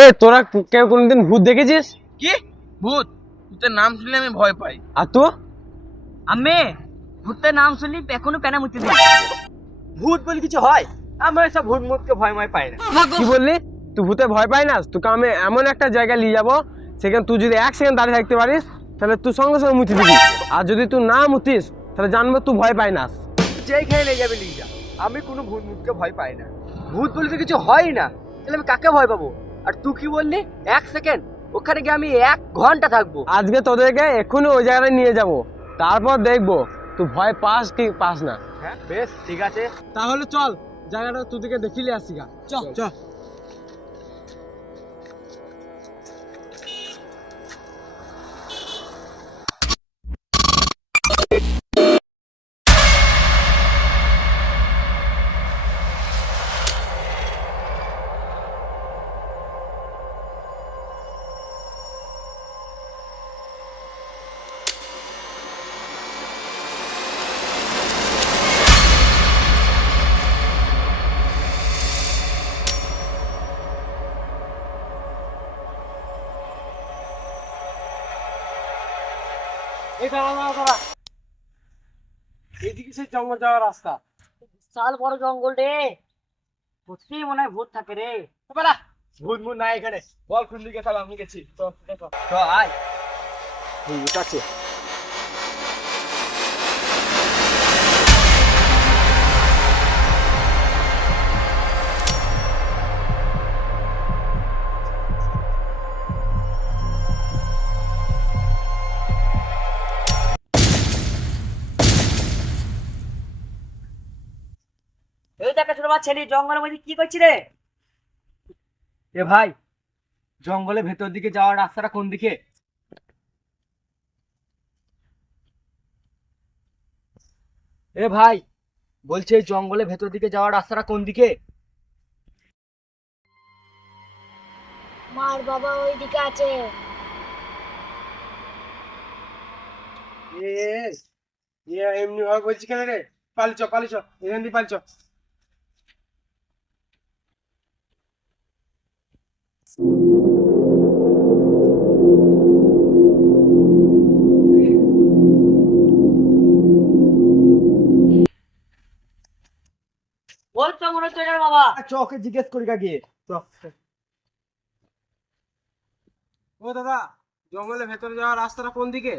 এ তোরা কেউ কোনদিন ভূত দেখেছিস? কি ভূত? ভূতের নাম শুনলে আমি ভয় পাই। আর তো আমি ভূতের নাম শুনলি এখনো প্যানা মুতে দিই। ভূত বলে কিছু হয়? আমরা এসব ভূত মুতকে ভয় পাই না। কি বললি? তুই ভূতে ভয় পাই না? তোকে আমি এমন একটা জায়গায় নিয়ে যাবো, সেখানে তুই যদি 1 সেকেন্ড দাঁড়িয়ে থাকতে পারিস তাহলে তুই সঙ্গে সঙ্গে মুতি দিবি। আর যদি তুই না মুতিস তাহলে জানবো তুই ভয় পাই না। যেইখানে নিয়ে যাবে নিয়ে যা, আমি কোনো ভূত মুতকে ভয় পাই না। ভূত বলে তো কিছু হয় না, তাহলে আমি কাকে ভয় পাবো? আর তুই কি বললি 1 সেকেন্ড? ওখানে গিয়ে আমি 1 ঘন্টা থাকবো। আজকে তোদেরকে এক্ষুনি ওই জায়গায় নিয়ে যাব, তারপর দেখবো তুই ভয় পাস কি পাস না। হ্যাঁ বেশ ঠিক আছে। তাহলে চল জায়গাটা তোদেরকে দেখিলে আসি গা। চল চল। এই দাঁড়া দাঁড়া দাঁড়া, এদিকে সেই জঙ্গল যাওয়ার রাস্তা। বিশাল বড় জঙ্গল রে, সত্যি মনে হয় ভূত থাকে রে। বাড়া, ভূত মুত নাই এখানে। বল কোন দিকে চল, আমি গেছি। তো দেখো তো আয়। ভূত আছে। এই দেখ ছোট বাচ্চা ছেলে জঙ্গলের মধ্যে কি করছি রে? এ ভাই, জঙ্গলের ভেতর দিকে যাওয়ার রাস্তাটা কোন দিকে? এ ভাই, বলছে এই জঙ্গলের ভেতর দিকে যাওয়ার রাস্তাটা কোন দিকে? মার বাবা ওই দিকে আছে। এমনি ভাবে বলছি কেন রে? পালিচ পালিচ, এখান দিয়ে পালিচ। বলছো মনে হচ্ছে এটার বাবা। চকে জিজ্ঞেস করি গিয়ে। ও দাদা, জঙ্গলের ভেতরে যাওয়ার রাস্তাটা কোন দিকে?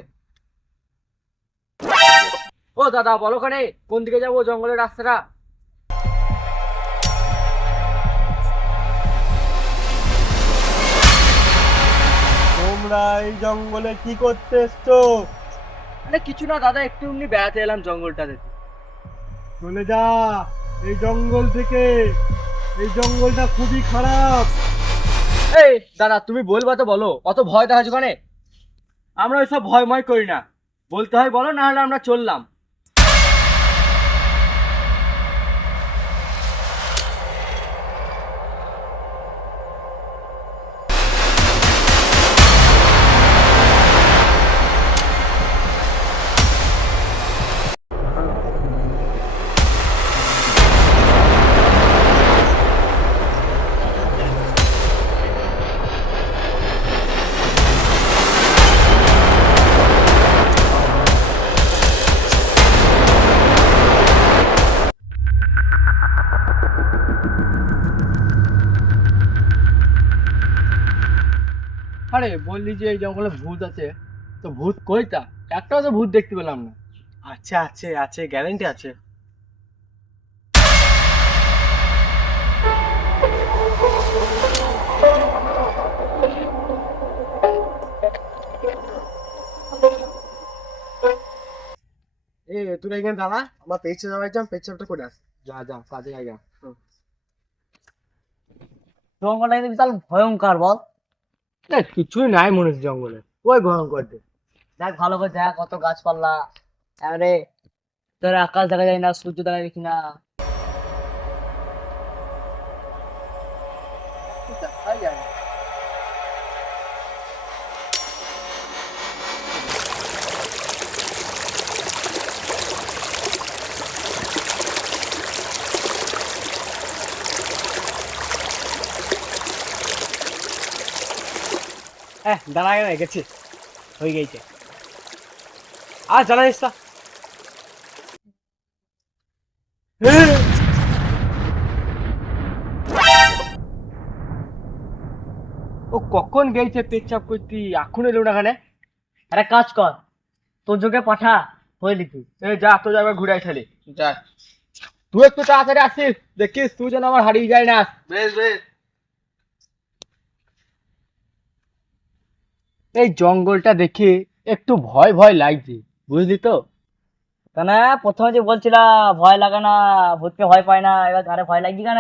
ও দাদা বলো ওখানে কোন দিকে যাবো জঙ্গলের রাস্তাটা? তোমরা এই জঙ্গলে কি করতে এসছো? আরে কিছু না দাদা, একটু এমনি বেড়াতে এলাম জঙ্গলটা দেখে। চলে যা এই জঙ্গল থেকে, এই জঙ্গলটা খুবই খারাপ। এই দাদা তুমি বলবা তো বলো, অত ভয় দেখাচ্ছ কেন? আমরা ওইসব ভয়ময় করি না, বলতে হয় বলো, না হলে আমরা চললাম। আরে বললি যে এই জঙ্গলে ভূত আছে, তো ভূত কইতা? একটাও তো ভূত দেখতে পেলাম না। আচ্ছা আছে আছে, গ্যারান্টি আছে। এ তুই এখানে দাঁড়া, আমার পেছনে যাওয়ার যাম, পেছনটা করে আস। যা যা কাজে জায়গা। জঙ্গলটা কিন্তু বিশাল ভয়ঙ্কর বল। কিছুই নাই মনে হচ্ছে জঙ্গলে, ওই ভয়ঙ্কর দে। দেখ ভালো করে দেখ, কত গাছপালা, আরে তোর আকাশ দেখা যায় না, সূর্য দেখা দেখি না। দাঁড়া গেছে, হয়ে গেছে। আর জানাইস না। ও কখন গেছে পেচ্ছাপ করতি, এখন এলো না কেন? একটা কাজ কর, তোর যোগে পাঠা হইলি তুই। যা তো যাবে ঘুরে খেলে। যা। তুই একটু তাড়াতাড়ি আসিস, দেখিস তুই যেন আমার হারিয়ে যায় না। বেশ বেশ। এই জঙ্গলটা দেখে একটু ভয় ভয় লাগছে, বুঝলি তো? কেন প্রথমে যে বলছিলা ভয় লাগে না, ভূতকে ভয় পায় না, এবার ঘরে ভয় লাগছে কেন?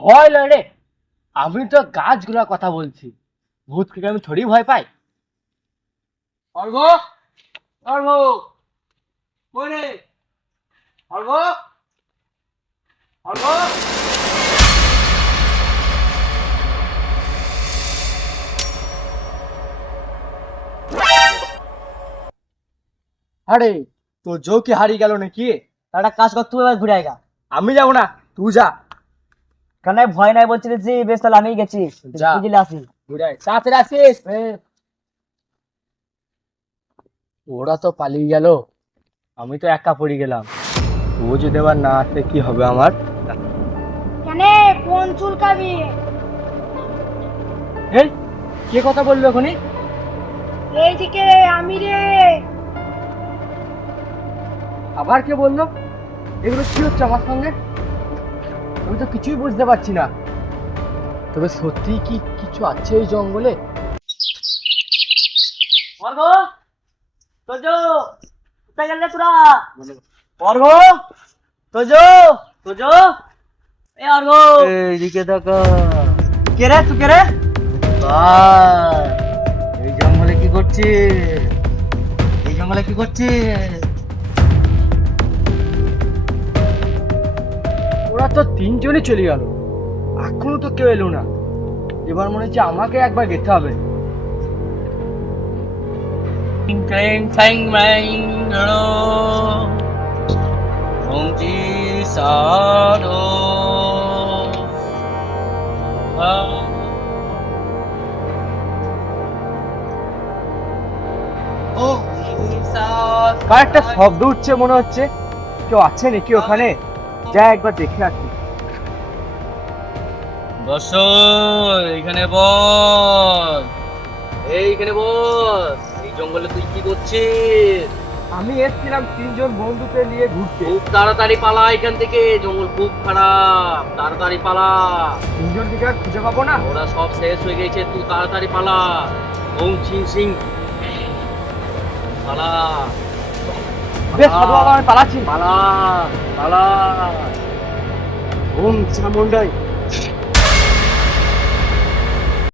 ভয় লয় রে, আমি তো গাছগুলোর কথা বলছি, ভূতকে আমি থোড়ি ভয় পাই। অর্ঘ, অর্ঘ, কই রে? অর্ঘ, অর্ঘ। আরে তোর জো কি হারিয়ে গেল নাকি? একটা কাজ কর, তুই এবার ঘুরে আয়গা। আমি যাবো না, তুই যা। কেন ভয় নাই বলছিলিস যে, বেশ তাহলে আমি গেছি, যা। বুঝলে আসি। ঘুরে আয়, তাড়াতাড়ি আসিস। ওরা তো পালিয়ে গেল, আমি তো একা পড়ে গেলাম। ও যদি আবার না আসে কি হবে আমার? কেন কোন চুলকাবি? এই কে কথা বললো এখনই? এইদিকে আমি রে। আবার কে বললো? এগুলো কি হচ্ছে আমার সঙ্গে? আমি তো কিছুই বুঝতে পারছি না। তবে সত্যি কি কিছু আছে এই জঙ্গলে? অর্ঘ, তোজো, কোথায় গেলে তোরা? অর্ঘ, তোজো, তোজো, এ অর্ঘ। এইদিকে দেখা। কে রে, তুই কে রে? এই জঙ্গলে কি করছিস? এই জঙ্গলে কি করছিস? ওরা তো তিনজনই চলে গেল, এখনো তো কেউ এলো না। এবার মনে হচ্ছে আমাকে একবার যেতে হবে। ঠ্যাং ঠ্যাং ম্যাং ধরো, ভঙ্গি সারো। ও কার একটা শব্দ উঠছে মনে হচ্ছে, কেউ আছে নাকি ওখানে? যা একবার দেখে আসি। বসো, এখানে বস, এইখানে বস। এই জঙ্গলে তুই কি করছিস? আমি এসেছিলাম তিনজন বন্ধুকে নিয়ে ঘুরতে। খুব তাড়াতাড়ি পালা এখান থেকে, জঙ্গল খুব খারাপ, তাড়াতাড়ি পালা। তিনজন দিকে আর খুঁজে পাবো না। ওরা সব শেষ হয়ে গেছে, তুই তাড়াতাড়ি পালা। ওম সিং সিং পালা। বেশ সাধু বাবা, আমি পালাচ্ছি। পালা পালা। ওম চামুন্ডাই